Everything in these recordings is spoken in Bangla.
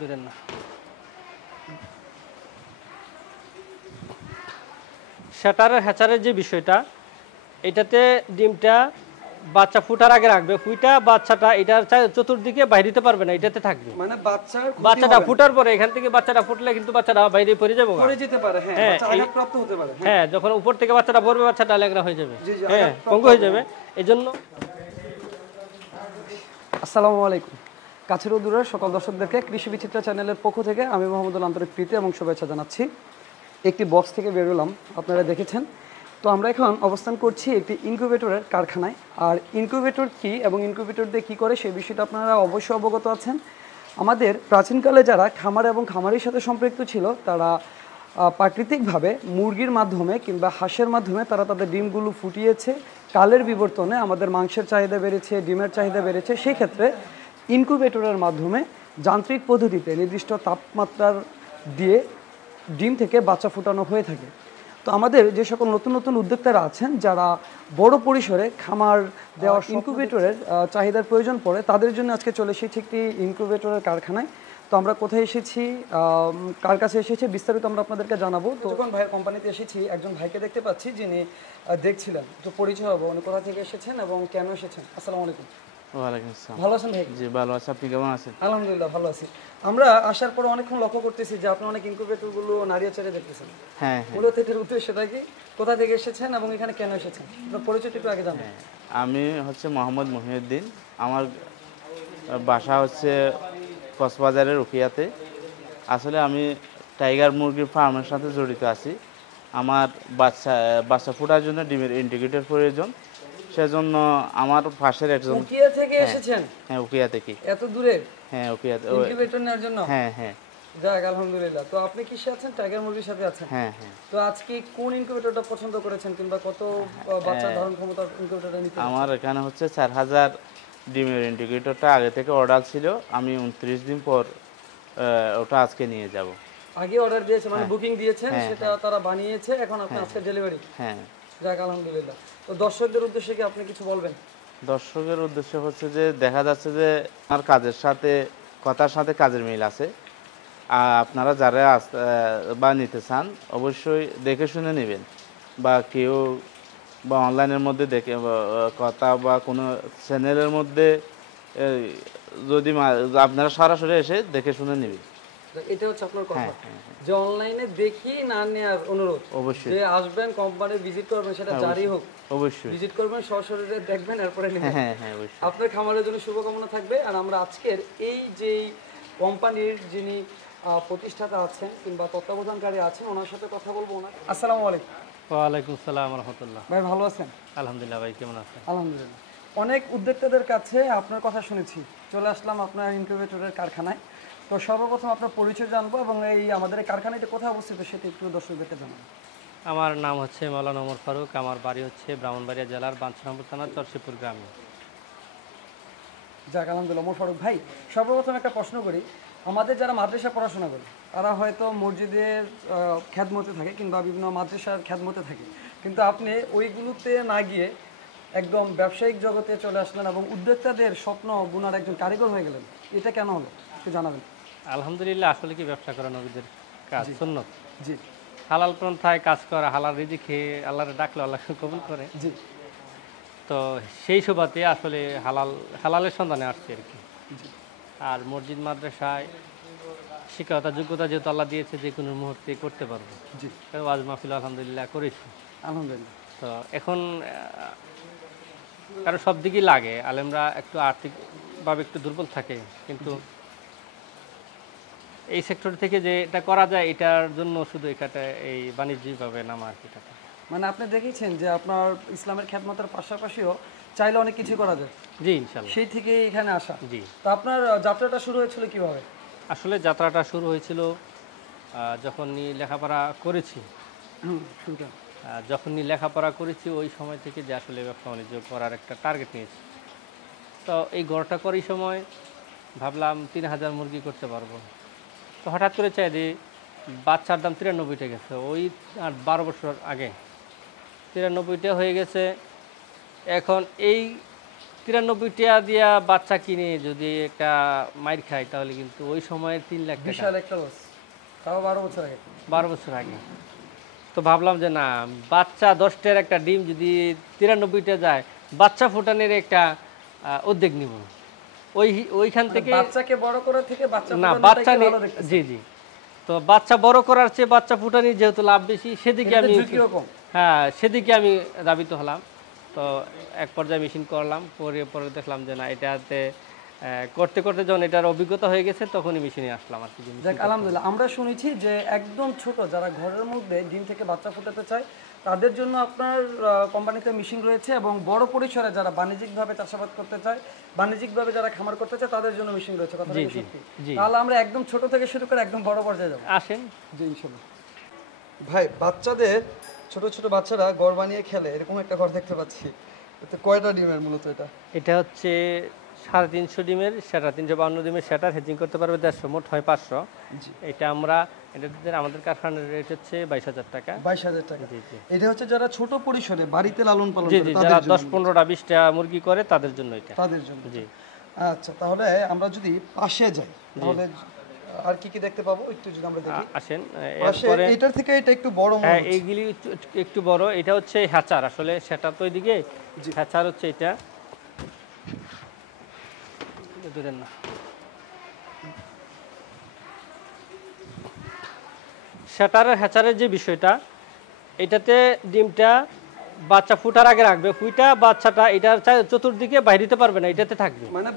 ধরেন না, সেটারের হ্যাচারের যে বিষয়টা, এটাতে ডিমটা বাচ্চা ফুটার আগে রাখবে, ফুটা বাচ্চাটা এটার চতুর্দিকে বাইরে দিতে পারবে না, এটাতে থাকবে। মানে বাচ্চাটা ফুটার পরে এখান থেকে বাচ্চাটা ফুটলে কিন্তু বাচ্চাটা বাইরে পড়ে যাবে, পড়ে যেতে পারে। হ্যাঁ, বাচ্চা আঘাতপ্রাপ্ত হতে পারে। হ্যাঁ, যখন উপর থেকে বাচ্চাটা পড়বে বাচ্চাটা ল্যাংড়া হয়ে যাবে, জি জি, হ্যাঁ, পঙ্গু হয়ে যাবে। এজন্য আসসালামু আলাইকুম। কাছের ও দূরের সকল দর্শকদেরকে কৃষি বিচিত্র চ্যানেলের পক্ষ থেকে আমি মোহাম্মদুল আন্তরিক প্রীতি এবং শুভেচ্ছা জানাচ্ছি। একটি বক্স থেকে বেরোলাম, আপনারা দেখেছেন। তো আমরা এখন অবস্থান করছি একটি ইনকিউবেটরের কারখানায়। আর ইনকিউবেটর কি এবং ইনকিউবেটর দিয়ে কী করে সেই বিষয়টা আপনারা অবশ্যই অবগত আছেন। আমাদের প্রাচীনকালে যারা খামার এবং খামারের সাথে সম্পৃক্ত ছিল, তারা প্রাকৃতিকভাবে মুরগির মাধ্যমে কিংবা হাঁসের মাধ্যমে তারা তাদের ডিমগুলো ফুটিয়েছে। কালের বিবর্তনে আমাদের মাংসের চাহিদা বেড়েছে, ডিমের চাহিদা বেড়েছে, সেই ক্ষেত্রে ইনকিউবেটরের মাধ্যমে যান্ত্রিক পদ্ধতিতে নির্দিষ্ট তাপমাত্রার দিয়ে ডিম থেকে বাচ্চা ফুটানো হয়ে থাকে। তো আমাদের যে সকল নতুন নতুন উদ্যোক্তারা আছেন, যারা বড় পরিসরে খামার দেওয়ার ইনকিউবেটরের চাহিদার প্রয়োজন পড়ে, তাদের জন্য আজকে চলে এসেছি একটি ইনকিউবেটরের কারখানায়। তো আমরা কোথায় এসেছি, কার কাছে এসেছি, বিস্তারিত আমরা আপনাদেরকে জানাবো। তো যখন ভাইয়ের কোম্পানিতে এসেছি, একজন ভাইকে দেখতে পাচ্ছি যিনি দেখছিলেন। তো পরিচয় হবো, উনি কোথা থেকে এসেছেন এবং কেন এসেছেন। আসসালামু আলাইকুম। ওয়ালাইকুম আসসালাম। ভালো আছেন ভাই? জি ভালো আছি, আপনি কেমন আছেন? আলহামদুলিল্লাহ ভালো আছি। আমরা আসার পর অনেকক্ষণ লক্ষ্য করতেছি যে আপনি অনেক ইনকিউবেটরগুলো নাড়িয়ে চেড়ে দেখতেছেন। হ্যাঁ, মূলত এটার উদ্দেশ্যটা কি, কোথা থেকে এসেছেন এবং এখানে কেন এসেছেন, আপনার পরিচয়টা একটু আগে জানান। আমি হচ্ছে মোহাম্মদ মহিউদ্দিন। আমার বাসা হচ্ছে কক্সবাজারের উখিয়াতে। আসলে আমি টাইগার মুরগির ফার্মের সাথে জড়িত আছি। আমার বাচ্চা ফোটার জন্য ডিমের ইন্টিগ্রেটর প্রয়োজন, সেজন্য আমার পাশের একজন। উখিয়া থেকে এসেছেন? হ্যাঁ, উখিয়া থেকে। এত দূরে? হ্যাঁ, উখিয়াতে ইনকিউবেটর নেওয়ার জন্য? হ্যাঁ হ্যাঁ। যাক আলহামদুলিল্লাহ। তো আপনি কিসে আছেন? টাইগার মুরগির সাথে আছেন? হ্যাঁ হ্যাঁ। তো আজকে কোন ইনকিউবেটরটা পছন্দ করেছেন কিংবা কত বাচ্চা ধারণ ক্ষমতার ইনকিউবেটরটা নিতে? আমার এখানে হচ্ছে 4000 ডিমের ইন্টিগ্রেটরটা আগে থেকে অর্ডার ছিল। আমি 29 দিন পর ওটা আজকে নিয়ে যাব। আগে অর্ডার দিয়েছে মানে বুকিং দিয়েছেন, সেটা তারা বানিয়েছে, এখন আপনি আজকে ডেলিভারি? হ্যাঁ। যাক আলহামদুলিল্লাহ। তো দর্শকদের উদ্দেশ্যে কি আপনি কিছু বলবেন? দর্শকের উদ্দেশ্য হচ্ছে যে দেখা যাচ্ছে যে আমার কাজের সাথে কথার সাথে কাজের মিল আছে। আপনারা যারা বা নিতে চান অবশ্যই দেখে শুনে নেবেন, বা কেউ বা অনলাইনের মধ্যে দেখে কথা বা কোনো চ্যানেলের মধ্যে যদি আপনারা সরাসরি এসে দেখে শুনে নেবেন। এটা হচ্ছে আপনার কথা, যে অনলাইনে দেখি না নেওয়ার অনুরোধ। অবশ্যই যে আসবেন কোম্পানি ভিজিট করবেন, সেটা জারি হোক, অবশ্যই ভিজিট করবেন, সশরীরে দেখবেন, এরপরে নেবেন। হ্যাঁ হ্যাঁ অবশ্যই। আপনার খামারের জন্য শুভকামনা থাকবে। আর আমরা আজকের এই যে কোম্পানির যিনি প্রতিষ্ঠাতা আছেন কিংবা তত্ত্বাবধানকারী আছেন, ওনার সাথে কথা বলবো। আসসালামু আলাইকুম। ওয়ালাইকুম আসসালাম রাহমাতুল্লাহ। ভাই ভালো আছেন? আলহামদুলিল্লাহ। ভাই কেমন আছেন? আলহামদুলিল্লাহ। অনেক উদ্যোক্তাদের কাছে আপনার কথা শুনেছি, চলে আসলাম আপনার ইনকিউবেটরের কারখানায়। তো সর্বপ্রথম আপনার পরিচয় জানবো এবং এই আমাদের এই কারখানাটি কোথায় অবস্থিত সেটা একটু দর্শকদেরকে জানান। আমার নাম হচ্ছে মাওলানা ওমর ফারুক। আমার বাড়ি হচ্ছে ব্রাহ্মণবাড়িয়া জেলার বাঞ্ছারামপুর থানার চরশিপুর গ্রামে। যাক আলহামদুলিল্লাহ। ওমর ফারুক ভাই, সর্বপ্রথম একটা প্রশ্ন করি। আমাদের যারা মাদ্রাসা পড়াশোনা করে তারা হয়তো মসজিদের খ্যাদমতে থাকে কিংবা বিভিন্ন মাদ্রাসার খ্যাদমতে থাকে, কিন্তু আপনি ওইগুলোতে না গিয়ে একদম ব্যবসায়িক জগতে চলে আসলেন এবং উদ্যোক্তাদের স্বপ্ন বুনার একজন কারিগর হয়ে গেলেন। এটা কেন হলো একটু জানাবেন। আলহামদুলিল্লাহ। আসলে কি ব্যবসা করা নবীদের কাজ, সুন্নত। জি। হালাল পন্থায় কাজ করা, হালাল রিজিক খেয়ে আল্লাহরে ডাকলে আল্লাহ কবুল করে। জি। তো সেই সুবাদে আসলে হালালের সন্ধানে আসছে আর কি। আর মসজিদ মাদ্রাসায় শিক্ষকতা যোগ্যতা যেহেতু আল্লাহ দিয়েছে, যে কোনো মুহূর্তে করতে পারবো। জি। ওয়াজ মাহফিল আলহামদুলিল্লাহ করেছি। আলহামদুলিল্লাহ। তো এখন কারণ সব দিকেই লাগে, আলেমরা একটু আর্থিকভাবে একটু দুর্বল থাকে, কিন্তু এই সেক্টর থেকে যে এটা করা যায়, এটার জন্য শুধু এখানে এই বাণিজ্যিকভাবে নামা আর কি। মানে আপনি দেখেছেন যে আপনার ইসলামের খ্যাতমতের পাশাপাশিও চাইলে অনেক কিছু করা যায়। জি ইনশাআল্লাহ। সেই থেকে এখানে আসা। জি। তো আপনার যাত্রাটা শুরু হয়েছিল কিভাবে? আসলে যাত্রাটা শুরু হয়েছিল যখনই লেখাপড়া করেছি। যখনই লেখাপড়া করেছি ওই সময় থেকে যে আসলে ব্যবসা বাণিজ্য করার একটা টার্গেট নিয়েছি। তো এই গড়টা করার সময় ভাবলাম 3000 মুরগি করতে পারবো। তো হঠাৎ করে চাই যে বাচ্চার দাম 93টা গেছে, ওই আর 12 বছর আগে 93টা হয়ে গেছে। এখন এই 93 টাকা দিয়া বাচ্চা কিনে যদি একটা মাইর খায় তাহলে কিন্তু ওই সময় 3 লাখ টাকা, বিশাল একটা লস, তাও 12 বছর আগে। 12 বছর আগে। তো ভাবলাম যে না, বাচ্চা 10টার একটা ডিম যদি 93টা যায়, বাচ্চা ফোটানোর একটা উদ্যোগ নিব। ওইখান থেকে বাচ্চাকে বড় করা থেকে বাচ্চা না, ফোটানোটাকে বাচ্চা ভালো দেখতেছেন। জি জি, তো বাচ্চা বড় করার চেয়ে বাচ্চা ফুটানির যেহেতু লাভ বেশি, সেদিকে এটাতে আমি ঝুঁকিও কম। হ্যাঁ সেদিকে আমি ধাবিত হলাম। তো এক পর্যায়ে মেশিন করলাম, পরে দেখলাম যে না, এটাতে করতে করতে যখন এটার অভিজ্ঞতা হয়ে গেছে তখনই মেশিনে আসলাম আর কি। যাক আলহামদুলিল্লাহ, আমরা শুনেছি যে একদম ছোট যারা ঘরের মধ্যে ডিম থেকে বাচ্চা ফোটাতে চায় তাদের জন্য আপনার কোম্পানিতে মেশিন রয়েছে, এবং বড় পরিসরে যারা বাণিজ্যিকভাবে চাষাবাদ করতে চায়, বাণিজ্যিকভাবে যারা খামার করতে চায় তাদের জন্য মেশিন রয়েছে। কথা জি, কি জি, সত্যি? জি। তাহলে আমরা একদম ছোট থেকে শুরু করে একদম বড় পর্যায়ে যাব। আসেন। জি ইনশাআল্লাহ। ভাই, বাচ্চাদের ছোট ছোট বাচ্চারা ঘর বানিয়ে খেলে, এরকম একটা ঘর দেখতে পাচ্ছি। এতে কয়টা ডিমের মূলত এটা? এটা হচ্ছে 350 ডিমের সেটা, 352 ডিমের সেটার, হেজিং করতে পারবে 150, মোট হয় 500। এটা আমাদের কারখানার রেট হচ্ছে 22,000 টাকা। 22,000 টাকা। জি জি এটা হচ্ছে যারা ছোট পরিসরে বাড়িতে লালন পালন জি করে জি, তাদের যারা জন্য। 10, 15টা, 20টা মুরগি করে তাদের জন্য এটা। তাদের জন্য। জি। আচ্ছা, তাহলে আমরা যদি পাশে যাই তাহলে আর কি কি দেখতে পাবো একটু যদি আমরা দেখি। আসেন। পাশে এরপরে এটার থেকে এটা একটু বড় মনে হ্যাঁ, হচ্ছে। এইগুলি একটু বড়। এটা হচ্ছে হ্যাচার, আসলে সেটা তো এদিকে, হ্যাচার হচ্ছে এটা। ধরেন না, সেটারের হ্যাচারের যে বিষয়টা, এটাতে ডিমটা বাচ্চা ফুটার আগে রাখবে, ফুটা বাচ্চাটা এটার চতুর্দিকে বাইরে দিতে পারবে না, এটাতে থাকবে। মানে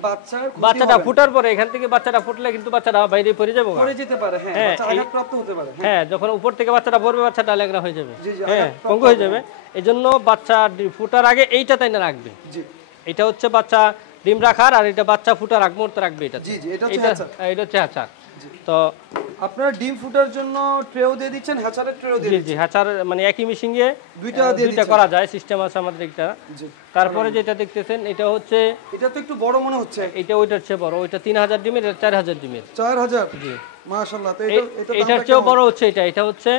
বাচ্চাটা ফুটার পরে এখান থেকে বাচ্চাটা ফুটলে কিন্তু বাচ্চাটা বাইরে পড়ে যাবে, পড়ে যেতে পারে। হ্যাঁ, হ্যাঁ, বাচ্চা আঘাতপ্রাপ্ত হতে পারে। হ্যাঁ, যখন উপর থেকে বাচ্চাটা পড়বে বাচ্চাটা লেগরা হয়ে যাবে, জি, জি, হ্যাঁ, পঙ্গু হয়ে যাবে। এই জন্য বাচ্চা ফুটার আগে এইটা তাই না রাখবে। জি, এটা হচ্ছে বাচ্চা ডিম রাখার, আর এটা বাচ্চা ফুটার আগ মুহূর্তে রাখবে। এটা জি, জি, এটা হচ্ছে হ্যাচার। এটা হচ্ছে হ্যাচার। তো আপনারা ডিম ফুটার জন্য ট্রেও দিয়ে দিচ্ছেন, হ্যাচারের ট্রেও দিয়ে জি জি, হ্যাচার মানে একই মেশিনে দুইটা করা যায়, সিস্টেম আছে আমাদের একটা। জি। তারপরে যেটা দেখতেছেন এটা হচ্ছে, এটা তো একটু বড় মনে হচ্ছে। এটা ওইটার চেয়ে বড়, ওইটা 3000 ডিমের, এটা 4000 ডিমের। 4000। জি, মাশাআল্লাহ। তো এটার চেয়েও বড় হচ্ছে এটা হচ্ছে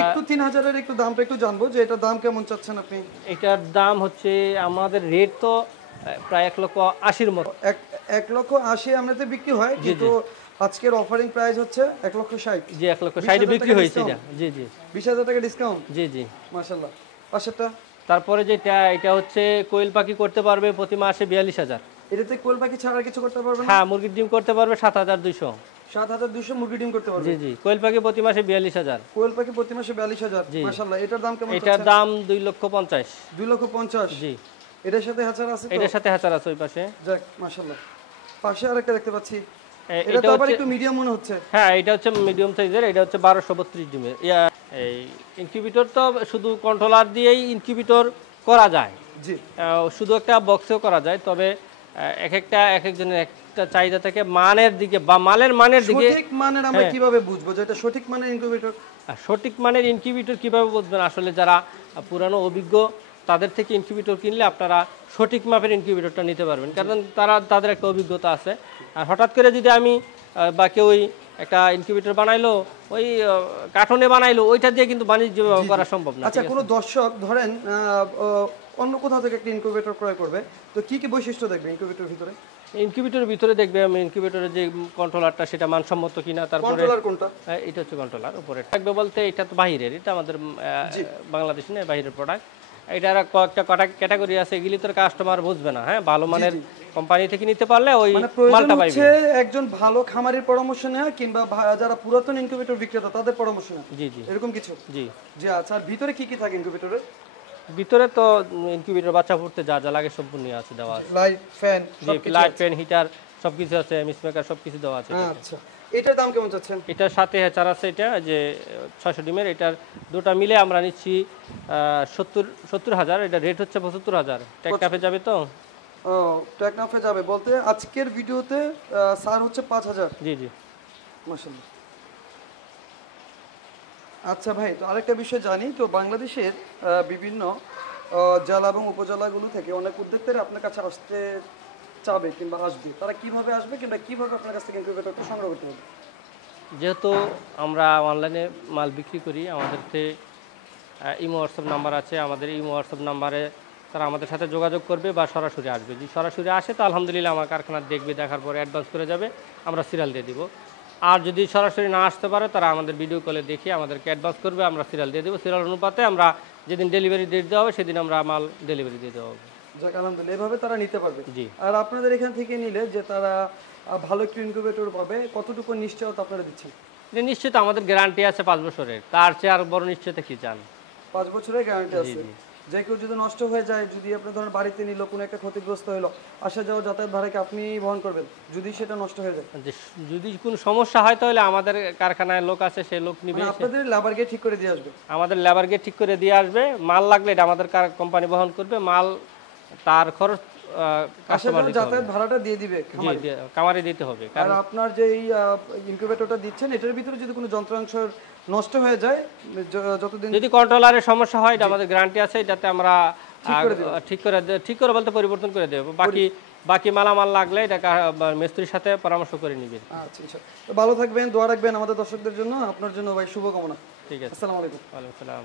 একটু 3000 এর একটু দামটা একটু জানবো যে এটার দাম কেমন চাচ্ছেন আপনি? এটার দাম হচ্ছে আমাদের রেট তো প্রায় 1,80,000 মতো। 1,80,000 আমাদের বিক্রি হয়, কিন্তু আজকের অফারিং প্রাইস হচ্ছে 1,60,000। জি, 1,60,000 বিক্রি হয়েছে এটা। জি জি, 20,000 টাকা ডিসকাউন্ট। জি জি। মাশাআল্লাহ। পাশেরটা তারপরে যেটা, এটা হচ্ছে কোয়েল পাখি করতে পারবে প্রতি মাসে 42,000। এটাতে কোয়েল পাখি ছাড়া আর কিছু করতে পারবেন না? হ্যাঁ, মুরগির ডিম করতে পারবে 7,200। 7,200 মুরগি ডিম করতে পারবেন। জি জি, কোয়েল পাখি প্রতি মাসে 42,000। কোয়েল পাখি প্রতি মাসে 42,000। মাশাআল্লাহ। এটার দাম কেমন? এটার দাম 2,50,000। 2,50,000। জি। এটার সাথে হ্যাচার আছে তো? এটার সাথে হ্যাচার আছে ওই পাশে। যাক মাশাআল্লাহ। পাশে আরেকটা দেখতে পাচ্ছি। এটা এটা তো আবার হচ্ছে, একটু মিডিয়াম মনে হচ্ছে। হ্যাঁ, এটা হচ্ছে মিডিয়াম সাইজের। এটা হচ্ছে 1232 ডিমের। এই ইনকিউবেটর তো শুধু কন্ট্রোলার দিয়েই ইনকিউবেটর করা যায়, জি, শুধু একটা বক্সেও করা যায়। তবে এক একজনের একটা চাহিদা থাকে মানের দিকে, বা মানের দিকে। সঠিক মানের আমরা কিভাবে বুঝবো যে এটা সঠিক মানের ইনকিউবেটর? সঠিক মানের ইনকিউবেটর কিভাবে বুঝবেন? আসলে যারা পুরানো অভিজ্ঞ তাদের থেকে ইনকিউবেটর কিনলে আপনারা সঠিক মাপের ইনকিউবেটরটা নিতে পারবেন, কারণ তাদের একটা অভিজ্ঞতা আছে। আর হঠাৎ করে যদি আমি বা কেউ একটা ইনকিউবেটর বানাইলো, ওই কার্টনে বানাইলো, ওইটা দিয়ে কিন্তু বাণিজ্য করা সম্ভব না। আচ্ছা, কোনো দর্শক ধরেন অন্য কোথাও থেকে একটা ইনকিউবেটর ক্রয় করবে, তো কি কি বৈশিষ্ট্য দেখবে ইনকিউবেটরের ভিতরে? ইনকিউবেটরের ভিতরে দেখবে আমি ইনকিউবেটরের যে কন্ট্রোলারটা সেটা মানসম্মত কিনা। তারপরে কন্ট্রোলার কোনটা? এটা হচ্ছে কন্ট্রোলার উপরে থাকবে বলতে, এটা তো বাহিরের, এটা আমাদের বাংলাদেশি না, বাহিরের প্রোডাক্ট। এটার কয়েকটা ক্যাটাগরি আছে, এগুলি তো কাস্টমার বুঝবে না। হ্যাঁ, ভালো মানের কোম্পানি থেকে নিতে পারলে ওই মালটা পাইবে। হচ্ছে একজন ভালো খামারের পরামর্শ নেওয়া, কিংবা যারা পুরাতন ইনকিউবেটর বিক্রেতা তাদের পরামর্শ নেওয়া। জি জি, এরকম কিছু। জি জি। আচ্ছা, আর ভিতরে কি কি থাকে ইনকিউবেটরের? ভিতরে তো ইনকিউবেটর বাচ্চা ফুটতে যা যা লাগে সব নিয়ে আছে, দেওয়া আছে। লাইট, ফ্যান, জি, লাইট, ফ্যান, হিটার সবকিছু আছে, মিস মেকার সবকিছু দেওয়া আছে। আচ্ছা, এটার দাম কেমন চাচ্ছেন? এটার সাথে হ্যাচার আছে, এটা যে 600 ডিমের। এটার দুটা মিলে আমরা নিচ্ছি 70,000। এটা রেট হচ্ছে 75,000। টেকনাফে যাবে তো? ও, টেকনাফে যাবে বলতে আজকের ভিডিওতে স্যার হচ্ছে 5,000। জি জি। মাশাআল্লাহ। আচ্ছা ভাই, তো আরেকটা বিষয় জানি তো, বাংলাদেশের বিভিন্ন জেলা এবং উপজেলাগুলো থেকে অনেক উদ্যোক্তারা আপনার কাছে আসতে চাবে কিংবা আসবে, তারা কিভাবে আসবে কিংবা কিভাবে আপনার কাছ থেকে ইনকিউবেটরটা সংগ্রহ করতে হবে? যেহেতু আমরা অনলাইনে মাল বিক্রি করি, আমাদেরকে ইমো হোয়াটসঅ্যাপ নাম্বার আছে। আমাদের ইমো হোয়াটসঅ্যাপ নাম্বারে তারা আমাদের সাথে যোগাযোগ করবে বা সরাসরি আসবে। যদি সরাসরি আসে তো আলহামদুলিল্লাহ আমার কারখানা দেখবে, দেখার পরে অ্যাডভান্স করে যাবে, আমরা সিরিয়াল দিয়ে দিব। আর যদি সরাসরি না আসতে পারে তারা আমাদের ভিডিও কলে দেখে আমাদেরকে অ্যাডভান্স করবে, আমরা সিরিয়াল দিয়ে দেবো। সিরিয়াল অনুপাতে আমরা যেদিন ডেলিভারি ডেট দেওয়া হবে সেদিন আমরা মাল ডেলিভারি দিয়ে দেওয়া হবে। যাক আলহামদুলিল্লাহ, এভাবে তারা নিতে পারবে। জি। আর আপনাদের এখান থেকে নিলে যে তারা ভালো একটু ইনকিউবেটর পাবে, কতটুকু নিশ্চয়তা আপনারা দিচ্ছেন? যে নিশ্চিত আমাদের গ্যারান্টি আছে 5 বছরের, তার চেয়ে আর বড় নিশ্চয়তা কি চান? 5 বছরের গ্যারান্টি আছে। জি। যে কেউ যদি নষ্ট হয়ে যায়, যদি আপনি ধরেন বাড়িতে নিল, কোনো একটা ক্ষতিগ্রস্ত হলো, আসা যাওয়া যাতায়াত ভাড়া কি আপনি বহন করবেন যদি সেটা নষ্ট হয়ে যায়? যে যদি কোনো সমস্যা হয় তাহলে আমাদের কারখানায় লোক আছে, সেই লোক নিবে, মানে আপনাদের লেবার গিয়ে ঠিক করে দিয়ে আসবে? আমাদের লেবারকে ঠিক করে দিয়ে আসবে। মাল লাগলে এটা আমাদের কোম্পানি বহন করবে, মাল তার খরচ আসা কাস্টমার যাওয়া দিতে হবে। যাতায়াত ভাড়াটা দিয়ে দিবে জি, খামারে? কামারে দিতে হবে। আর আপনার যে এই ইনকিউবেটরটা দিচ্ছেন, এটার ভিতরে যদি কোনো যন্ত্রাংশ নষ্ট হয়ে যায়, যতদিন যদি কন্ট্রোলারের সমস্যা হয় এটা আমাদের গ্যারান্টি আছে, এটাতে আমরা ঠিক করে বলতে পরিবর্তন করে দেবো। বাকি মালামাল লাগলে এটা মিস্ত্রির সাথে পরামর্শ করে নিবেন। আচ্ছা ইনশাআল্লাহ। তো ভালো থাকবেন, দোয়া রাখবেন আমাদের দর্শকদের জন্য, আপনার জন্য ভাই শুভকামনা। ঠিক আছে, আসসালামু আলাইকুম। ওয়ালাইকুম আসসালাম।